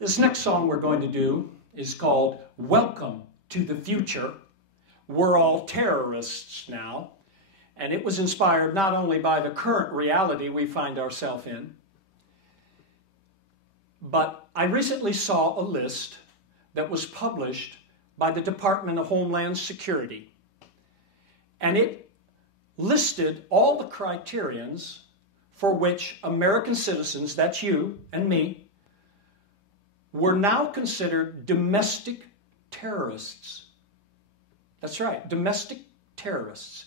This next song we're going to do is called Welcome to the Future. We're all terrorists now. And it was inspired not only by the current reality we find ourselves in, but I recently saw a list that was published by the Department of Homeland Security. And it listed all the criterions for which American citizens, that's you and me, were now considered domestic terrorists. That's right, domestic terrorists.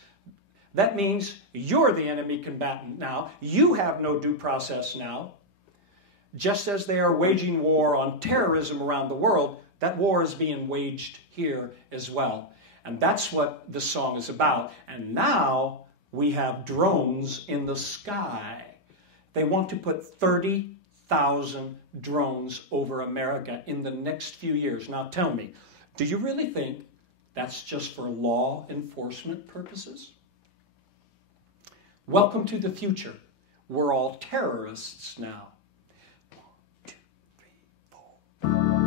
That means you're the enemy combatant now. You have no due process now. Just as they are waging war on terrorism around the world, that war is being waged here as well. And that's what this song is about. And now we have drones in the sky. They want to put 30,000 drones over America in the next few years. Now tell me, do you really think that's just for law enforcement purposes? Welcome to the future. We're all terrorists now. 1, 2, 3, 4.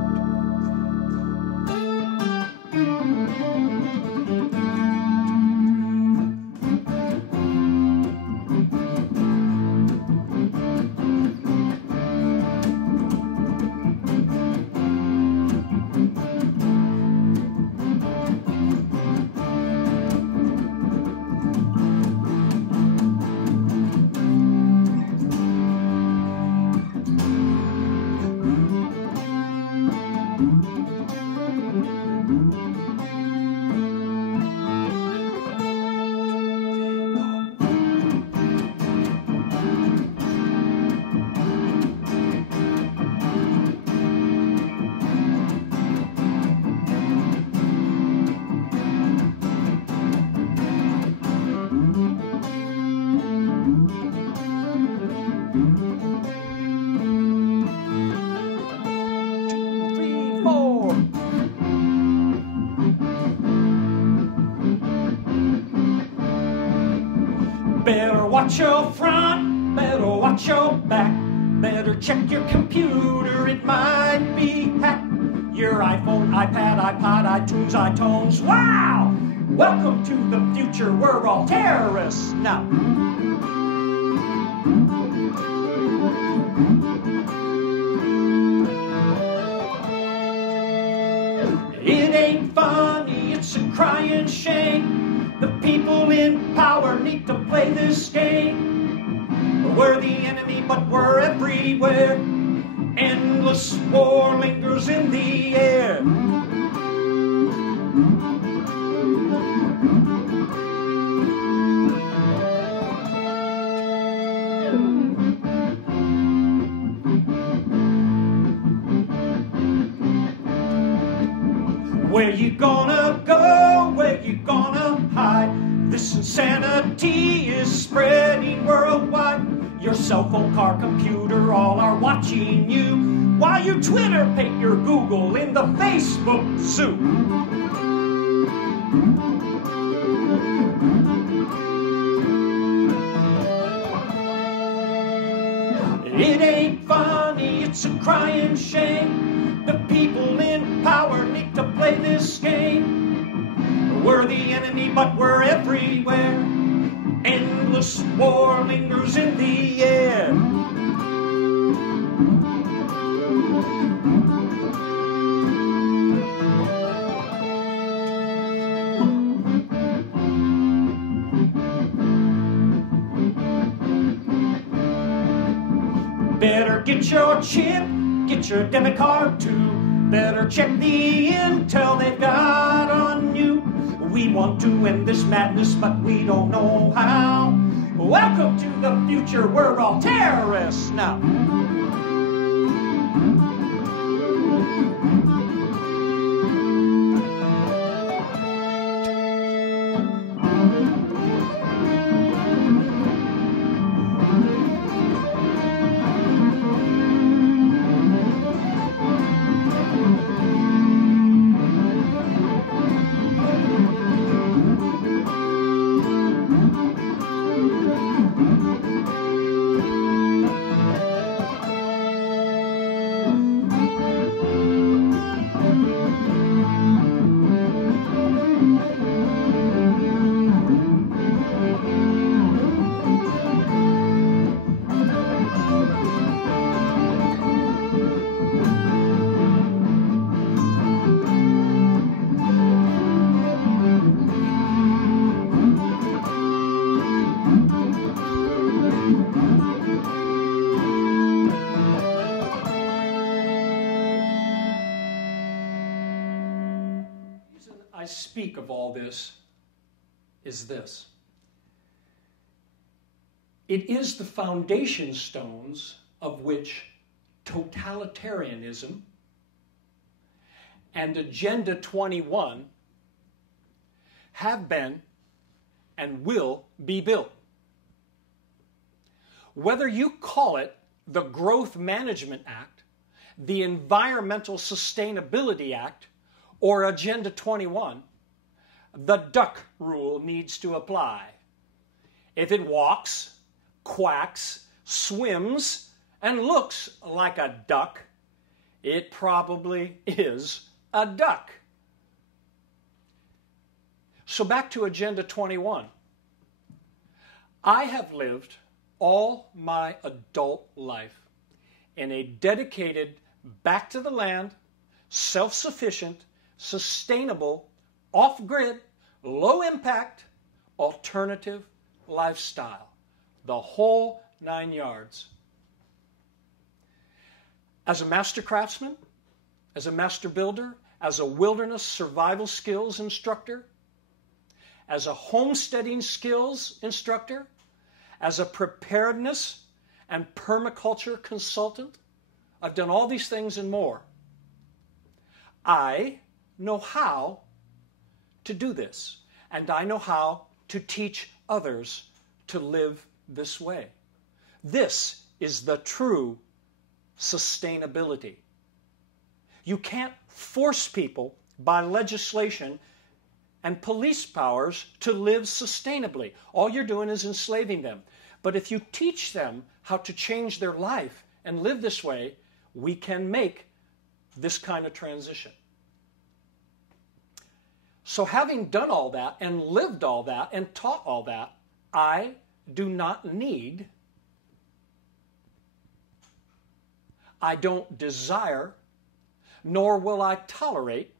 Better watch your front, better watch your back. Better check your computer, it might be hacked. Your iPhone, iPad, iPod, iTunes, iTunes, wow! Welcome to the future, we're all terrorists now. It ain't funny, it's a crying shame. The people in power need to play this game. We're the enemy, but we're everywhere. Endless war lingers in the air. Where you gonna go? Where you gonna hide? This insanity is spreading worldwide. Your cell phone, car, computer, all are watching you while you Twitter, paint your Google in the Facebook zoo. It ain't funny, it's a crying shame. The people in power need to play this game. We're the enemy, but we're everywhere. Endless war lingers in the air. Better get your chip, get your debit card too. Better check the intel they've got on you. We want to end this madness, but we don't know how. Welcome to the future, we're all terrorists now. I speak of all this is this. It is the foundation stones of which totalitarianism and Agenda 21 have been and will be built. Whether you call it the Growth Management Act, the Environmental Sustainability Act, or Agenda 21, the duck rule needs to apply. If it walks, quacks, swims, and looks like a duck, it probably is a duck. So back to Agenda 21. I have lived all my adult life in a dedicated, back to the land, self-sufficient, sustainable, off-grid, low-impact, alternative lifestyle. The whole 9 yards. As a master craftsman, as a master builder, as a wilderness survival skills instructor, as a homesteading skills instructor, as a preparedness and permaculture consultant, I've done all these things and more. I know how to do this, and I know how to teach others to live this way. This is the true sustainability. You can't force people by legislation and police powers to live sustainably. All you're doing is enslaving them. But if you teach them how to change their life and live this way, we can make this kind of transition. So having done all that and lived all that and taught all that, I do not need, I don't desire, nor will I tolerate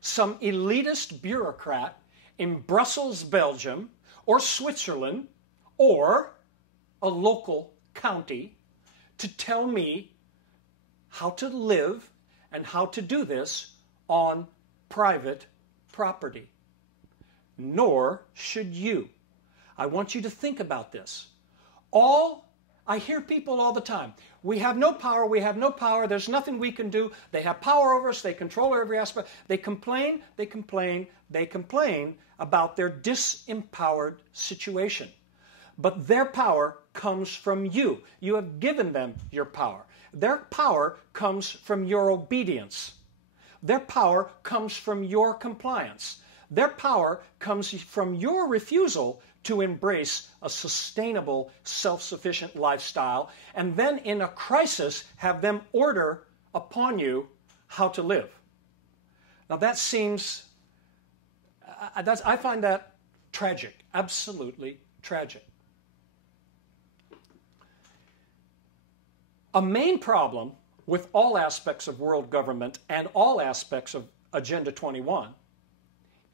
some elitist bureaucrat in Brussels, Belgium, or Switzerland, or a local county to tell me how to live and how to do this on private property. Nor should you. I want you to think about this. I hear people all the time, we have no power, there's nothing we can do, they have power over us, they control every aspect. They complain about their disempowered situation. But their power comes from you. You have given them your power. Their power comes from your obedience. Their power comes from your compliance. Their power comes from your refusal to embrace a sustainable, self-sufficient lifestyle, and then in a crisis have them order upon you how to live. Now that seems, I find that tragic, absolutely tragic. A main problem with all aspects of world government and all aspects of Agenda 21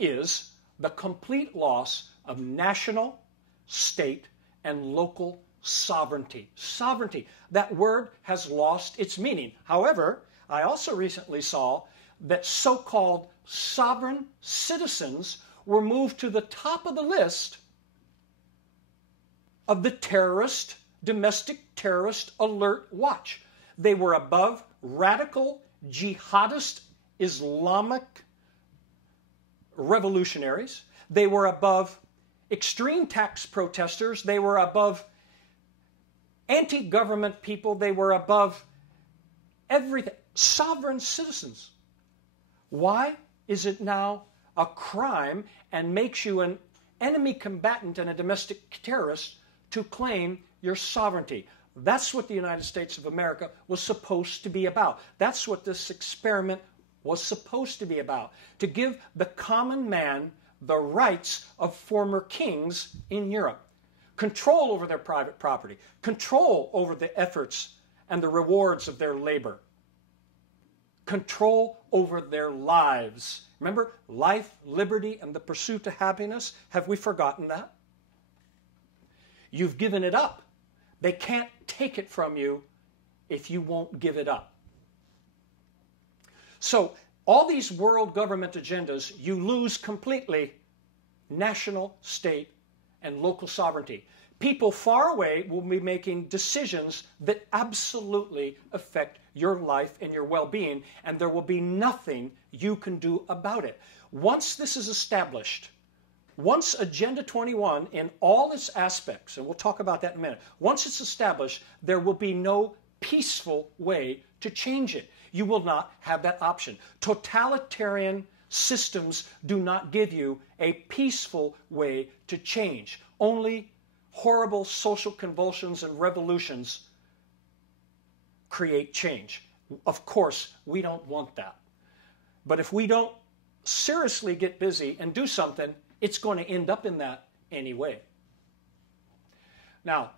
is the complete loss of national, state, and local sovereignty. Sovereignty. That word has lost its meaning. However, I also recently saw that so-called sovereign citizens were moved to the top of the list of the domestic terrorist alert watch. They were above radical jihadist Islamic revolutionaries. They were above extreme tax protesters. They were above anti-government people. They were above everything. Sovereign citizens. Why is it now a crime and makes you an enemy combatant and a domestic terrorist to claim your sovereignty? That's what the United States of America was supposed to be about. That's what this experiment was supposed to be about. To give the common man the rights of former kings in Europe. Control over their private property. Control over the efforts and the rewards of their labor. Control over their lives. Remember, life, liberty, and the pursuit of happiness? Have we forgotten that? You've given it up. They can't take it from you if you won't give it up. So all these world government agendas, you lose completely national, state, and local sovereignty. People far away will be making decisions that absolutely affect your life and your well-being, and there will be nothing you can do about it. Once this is established, once Agenda 21 in all its aspects, and we'll talk about that in a minute, once it's established, there will be no peaceful way to change it. You will not have that option. Totalitarian systems do not give you a peaceful way to change. Only horrible social convulsions and revolutions create change. Of course, we don't want that. But if we don't seriously get busy and do something, it's going to end up in that anyway. Now,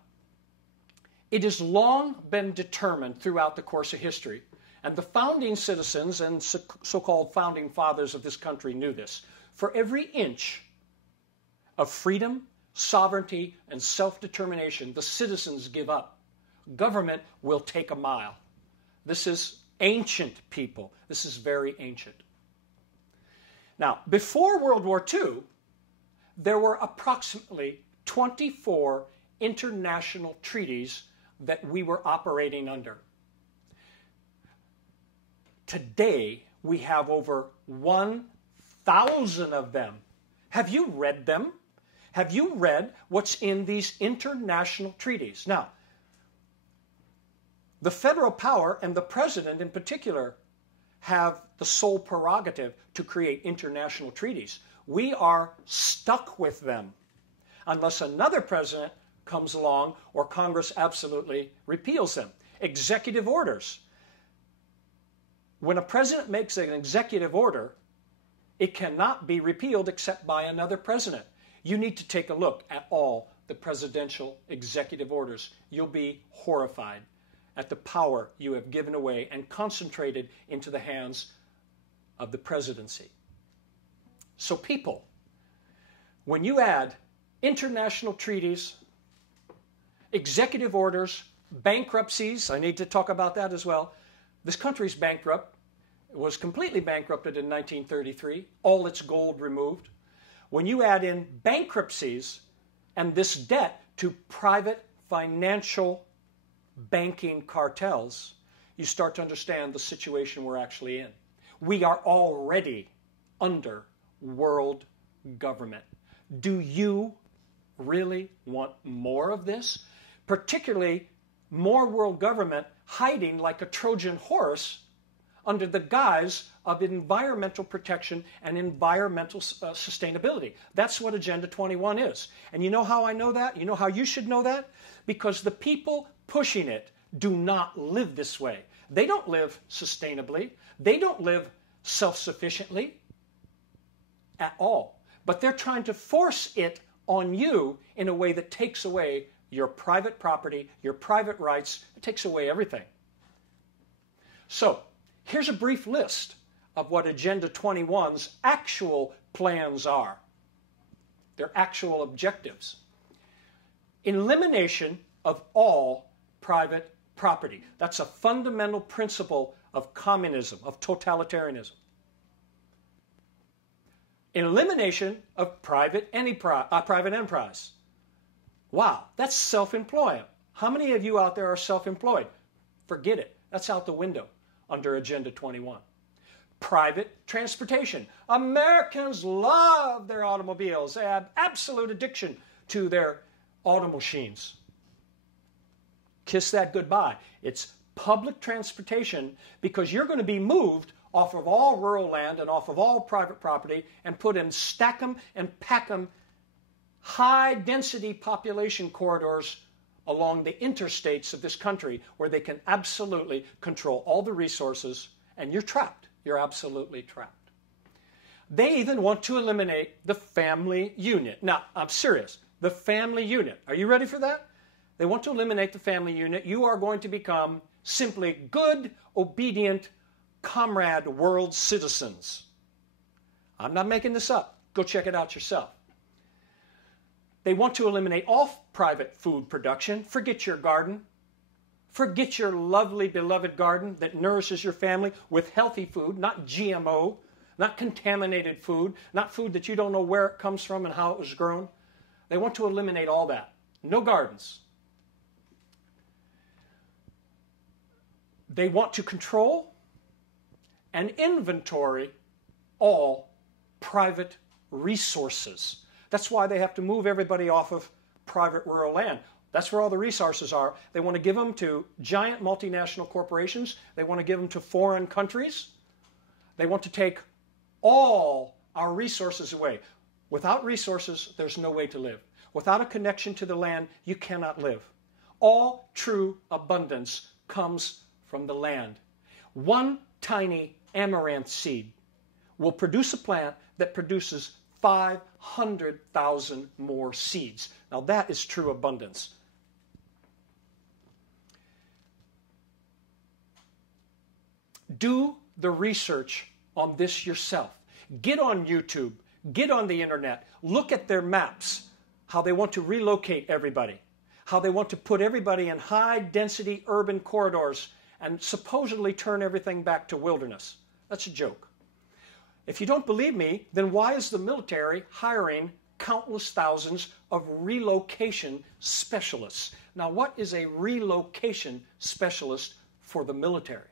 it has long been determined throughout the course of history, and the founding citizens and so-called founding fathers of this country knew this. For every inch of freedom, sovereignty, and self-determination the citizens give up, government will take a mile. This is ancient, people. This is very ancient. Now, before World War II, there were approximately 24 international treaties that we were operating under. Today, we have over 1,000 of them. Have you read them? Have you read what's in these international treaties? Now, the federal power and the president in particular have the sole prerogative to create international treaties. We are stuck with them unless another president comes along or Congress absolutely repeals them. Executive orders. When a president makes an executive order, it cannot be repealed except by another president. You need to take a look at all the presidential executive orders. You'll be horrified at the power you have given away and concentrated into the hands of the presidency. So people, when you add international treaties, executive orders, bankruptcies, I need to talk about that as well. This country's bankrupt. It was completely bankrupted in 1933, all its gold removed. When you add in bankruptcies and this debt to private financial banking cartels, you start to understand the situation we're actually in. We are already under world government. Do you really want more of this? Particularly more world government hiding like a Trojan horse under the guise of environmental protection and environmental sustainability. That's what Agenda 21 is. And you know how I know that? You know how you should know that? Because the people pushing it do not live this way. They don't live sustainably. They don't live self-sufficiently at all. But they're trying to force it on you in a way that takes away your private property, your private rights. It takes away everything. So, here's a brief list of what Agenda 21's actual plans are. Their actual objectives. Elimination of all private property. That's a fundamental principle of communism, of totalitarianism. Elimination of private enterprise. Wow, that's self-employment. How many of you out there are self-employed? Forget it. That's out the window under Agenda 21. Private transportation. Americans love their automobiles. They have absolute addiction to their auto machines. Kiss that goodbye. It's public transportation because you're going to be moved off of all rural land and off of all private property and put in, stack them and pack them high density population corridors along the interstates of this country where they can absolutely control all the resources, and you're trapped. You're absolutely trapped. They even want to eliminate the family unit. Now, I'm serious. The family unit. Are you ready for that? They want to eliminate the family unit. You are going to become simply good, obedient, comrade world citizens. I'm not making this up. Go check it out yourself. They want to eliminate all private food production. Forget your garden. Forget your lovely, beloved garden that nourishes your family with healthy food, not GMO, not contaminated food, not food that you don't know where it comes from and how it was grown. They want to eliminate all that. No gardens. They want to control and inventory all private resources. That's why they have to move everybody off of private rural land. That's where all the resources are. They want to give them to giant multinational corporations. They want to give them to foreign countries. They want to take all our resources away. Without resources, there's no way to live. Without a connection to the land, you cannot live. All true abundance comes from the land. One tiny amaranth seed will produce a plant that produces 500,000 more seeds. Now that is true abundance. Do the research on this yourself. Get on YouTube. Get on the internet. Look at their maps. How they want to relocate everybody. How they want to put everybody in high-density urban corridors and supposedly turn everything back to wilderness. That's a joke. If you don't believe me, then why is the military hiring countless thousands of relocation specialists? Now, what is a relocation specialist for the military?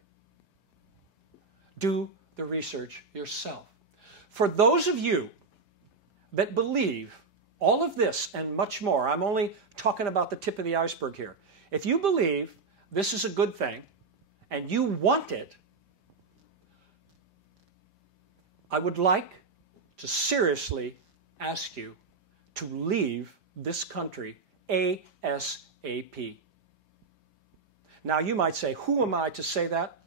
Do the research yourself. For those of you that believe all of this and much more, I'm only talking about the tip of the iceberg here. If you believe this is a good thing and you want it, I would like to seriously ask you to leave this country ASAP. Now you might say, who am I to say that?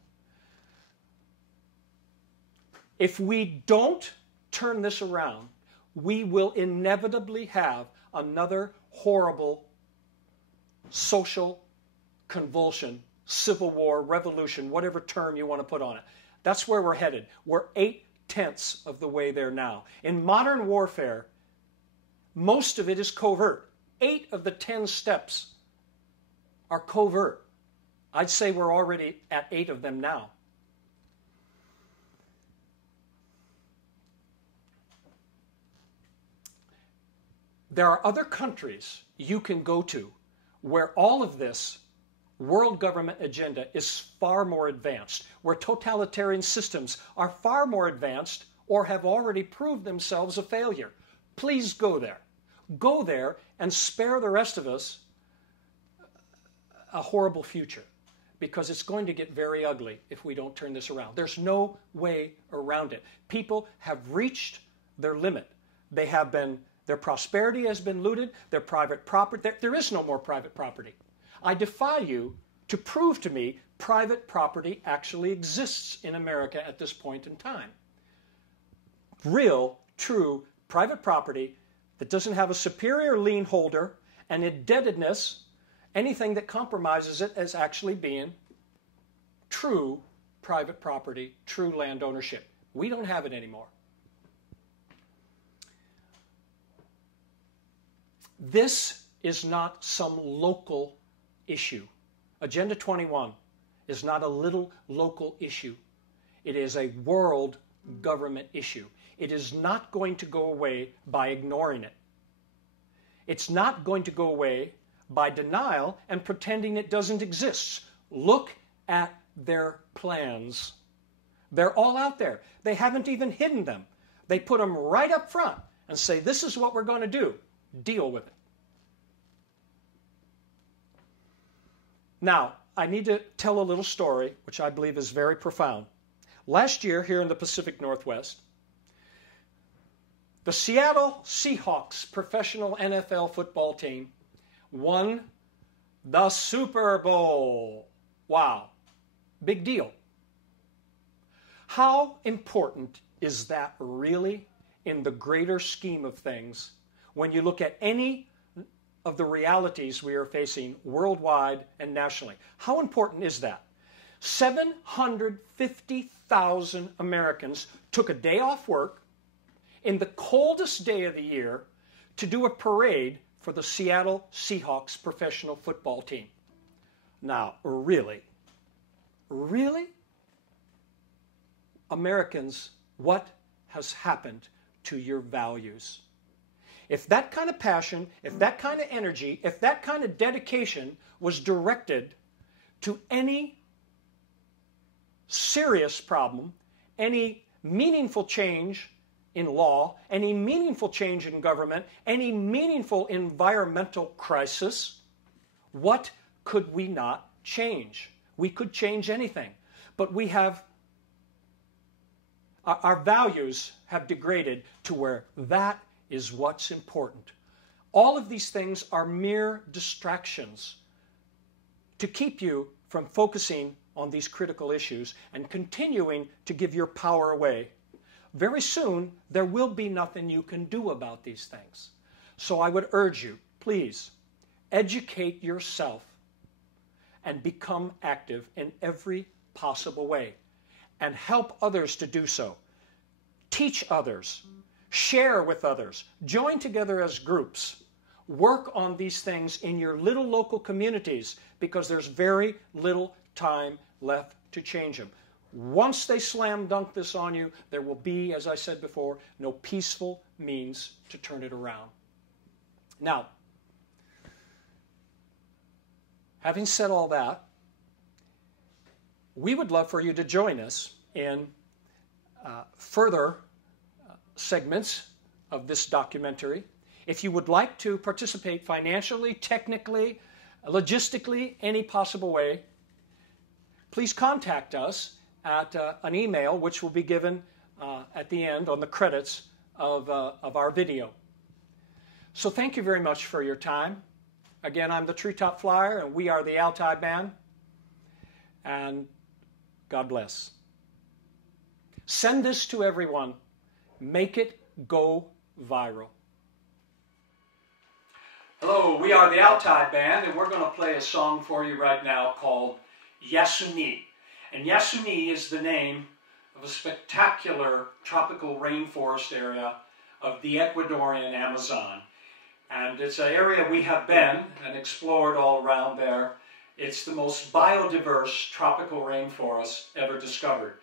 If we don't turn this around, we will inevitably have another horrible social convulsion, civil war, revolution, whatever term you want to put on it. That's where we're headed. We're 8/10 of the way there now. In modern warfare, most of it is covert. 8 of the 10 steps are covert. I'd say we're already at 8 of them now. There are other countries you can go to where all of this world government agenda is far more advanced, where totalitarian systems are far more advanced or have already proved themselves a failure. Please go there. Go there and spare the rest of us a horrible future, because it's going to get very ugly if we don't turn this around. There's no way around it. People have reached their limit. Their prosperity has been looted, their private property, there is no more private property. I defy you to prove to me private property actually exists in America at this point in time. Real, true private property that doesn't have a superior lien holder and indebtedness, anything that compromises it as actually being true private property, true land ownership. We don't have it anymore. This is not some local issue. Agenda 21 is not a little local issue. It is a world government issue. It is not going to go away by ignoring it. It's not going to go away by denial and pretending it doesn't exist. Look at their plans. They're all out there. They haven't even hidden them. They put them right up front and say, this is what we're going to do. Deal with it. Now, I need to tell a little story, which I believe is very profound. Last year, here in the Pacific Northwest, the Seattle Seahawks professional NFL football team won the Super Bowl. Wow. Big deal. How important is that really in the greater scheme of things when you look at any of the realities we are facing worldwide and nationally? How important is that? 750,000 Americans took a day off work in the coldest day of the year to do a parade for the Seattle Seahawks professional football team. Now, really, really? Americans, what has happened to your values? If that kind of passion, if that kind of energy, if that kind of dedication was directed to any serious problem, any meaningful change in law, any meaningful change in government, any meaningful environmental crisis, what could we not change? We could change anything, but we have, our values have degraded to where that is what's important. All of these things are mere distractions to keep you from focusing on these critical issues and continuing to give your power away. Very soon, there will be nothing you can do about these things. So I would urge you, please, educate yourself and become active in every possible way and help others to do so. Teach others. Share with others. Join together as groups. Work on these things in your little local communities because there's very little time left to change them. Once they slam dunk this on you, there will be, as I said before, no peaceful means to turn it around. Now, having said all that, we would love for you to join us in further segments of this documentary. If you would like to participate financially, technically, logistically, any possible way, please contact us at an email which will be given at the end on the credits of our video. So thank you very much for your time. Again, I'm the Treetop Flyer, and we are the ALTAI Band. And God bless. Send this to everyone. Make it go viral. Hello, we are the ALTAI Band, and we're going to play a song for you right now called Yasuni. And Yasuni is the name of a spectacular tropical rainforest area of the Ecuadorian Amazon. And it's an area we have been and explored all around there. It's the most biodiverse tropical rainforest ever discovered.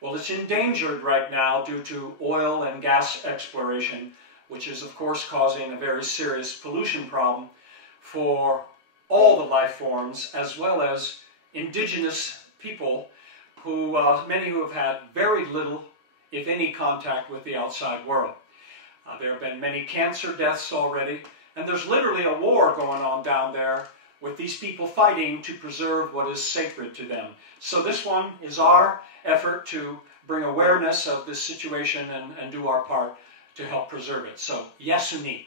Well, it's endangered right now due to oil and gas exploration, which is, of course, causing a very serious pollution problem for all the life forms, as well as indigenous people who, many who have had very little, if any, contact with the outside world. There have been many cancer deaths already, and there's literally a war going on down there with these people fighting to preserve what is sacred to them. So this one is our effort to bring awareness of this situation and do our part to help preserve it. So, Yasuni.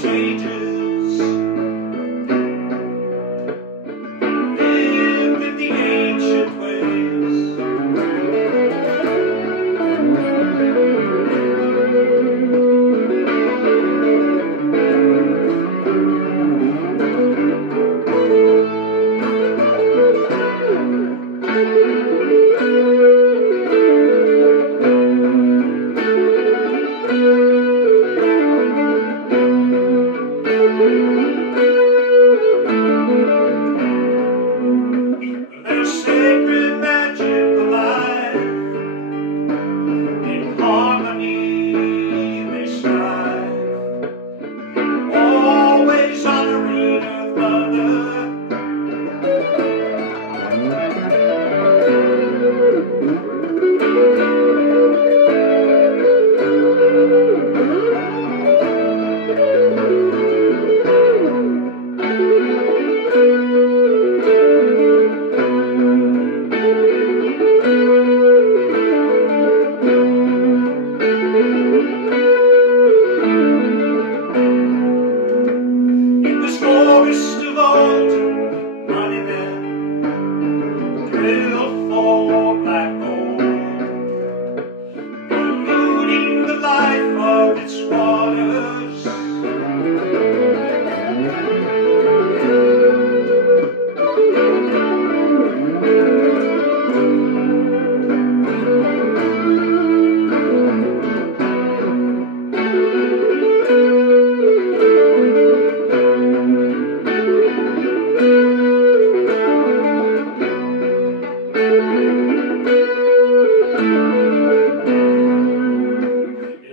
sages lived in the ancient ways. There's sacred magic alive, in harmony they strive, always honoring Earth Mother. In this forest of old, money men drill for black gold, polluting the life of its waters.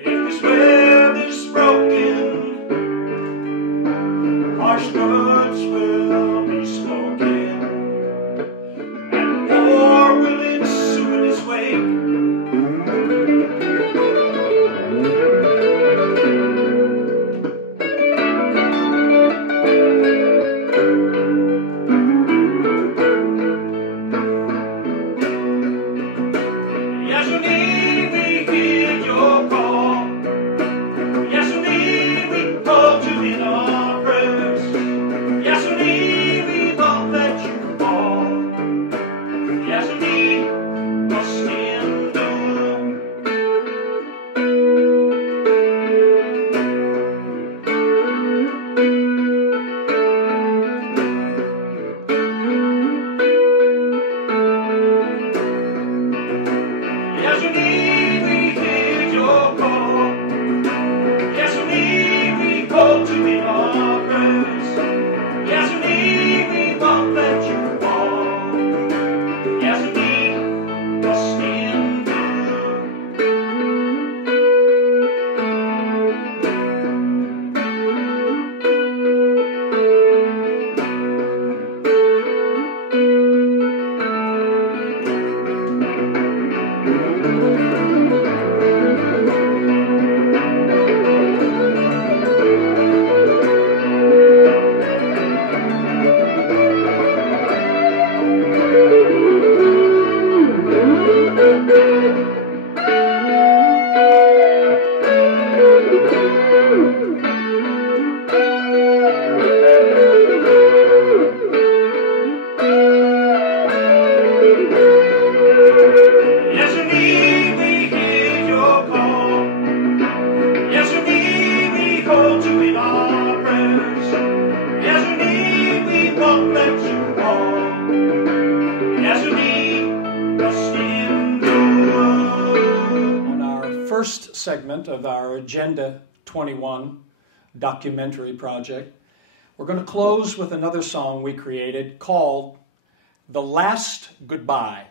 If this web is broken, harsh words will be spoken, and war will ensue in its wake. Yesterday we hear your call. Yesterday we called you in our prayers. Yesterday we won't let you fall. Yesterday must endure. Yesterday we hear your call. Yesterday we called you in our prayers. Yesterday we won't let you fall. Yesterday must endure. Yesterday we hear your call. Yesterday we hold you in our prayers. Yesterday we won't let you fall. Yesterday must endure. On our first segment of our Agenda 21 documentary project, we're going to close with another song we created called The Last Goodbye.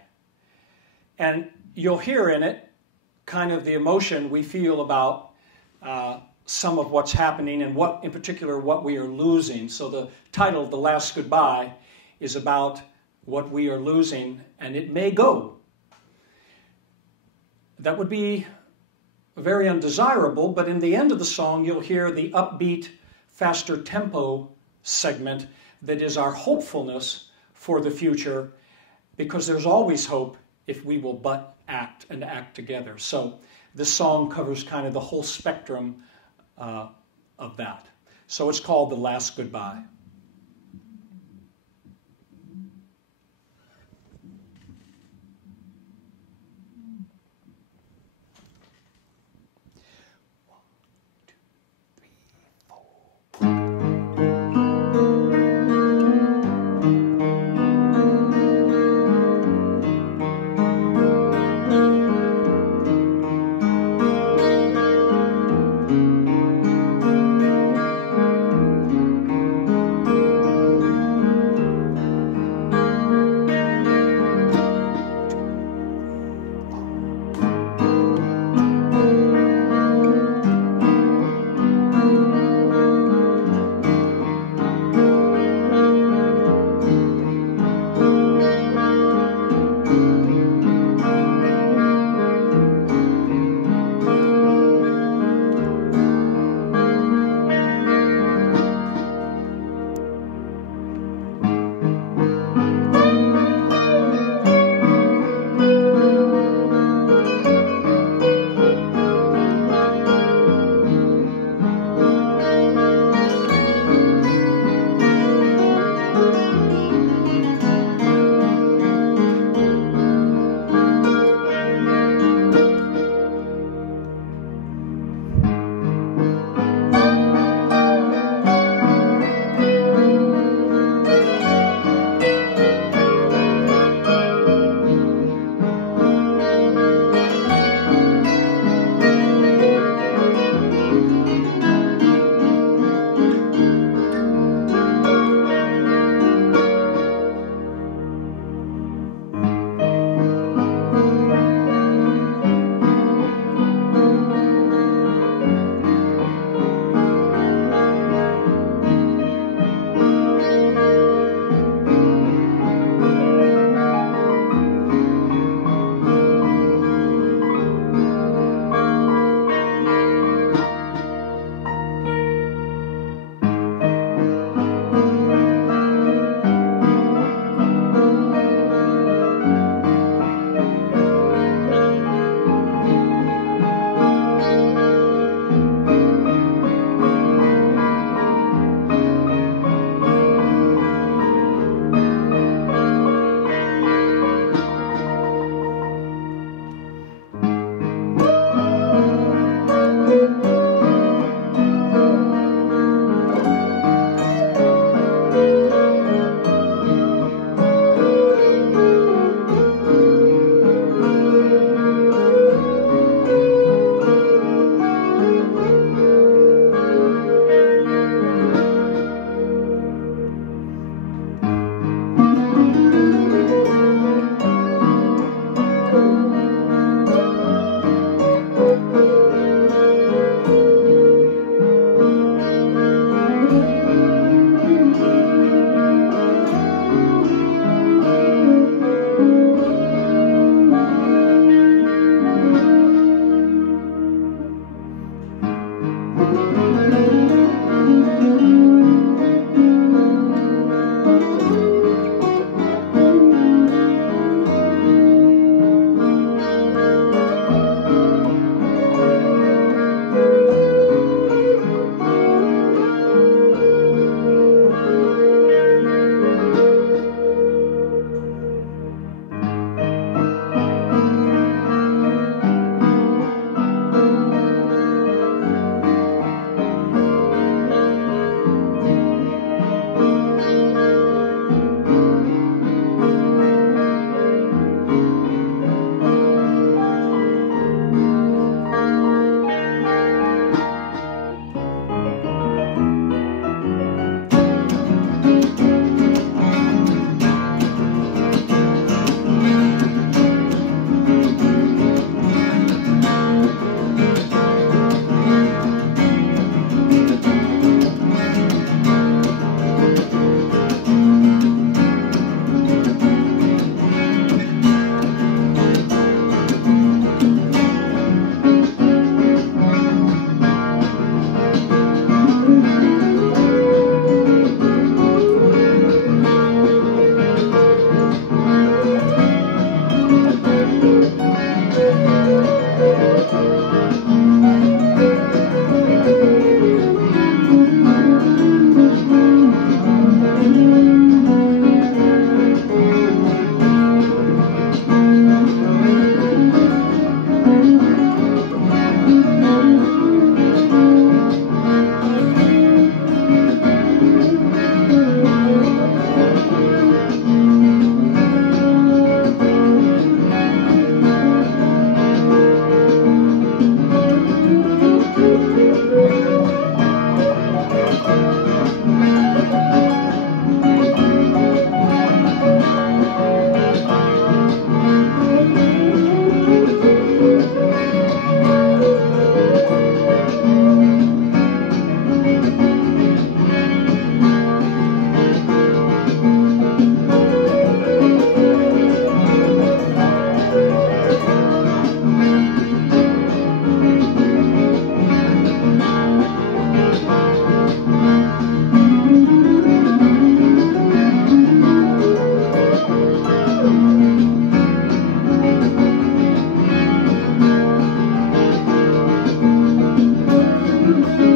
And you'll hear in it kind of the emotion we feel about some of what's happening and what, in particular, what we are losing. So the title, The Last Goodbye, is about what we are losing, and it may go. That would be very undesirable, but in the end of the song, you'll hear the upbeat, faster tempo segment that is our hopefulness for the future, because there's always hope if we will but act and act together. So this song covers kind of the whole spectrum of that. So it's called The Last Goodbye. you.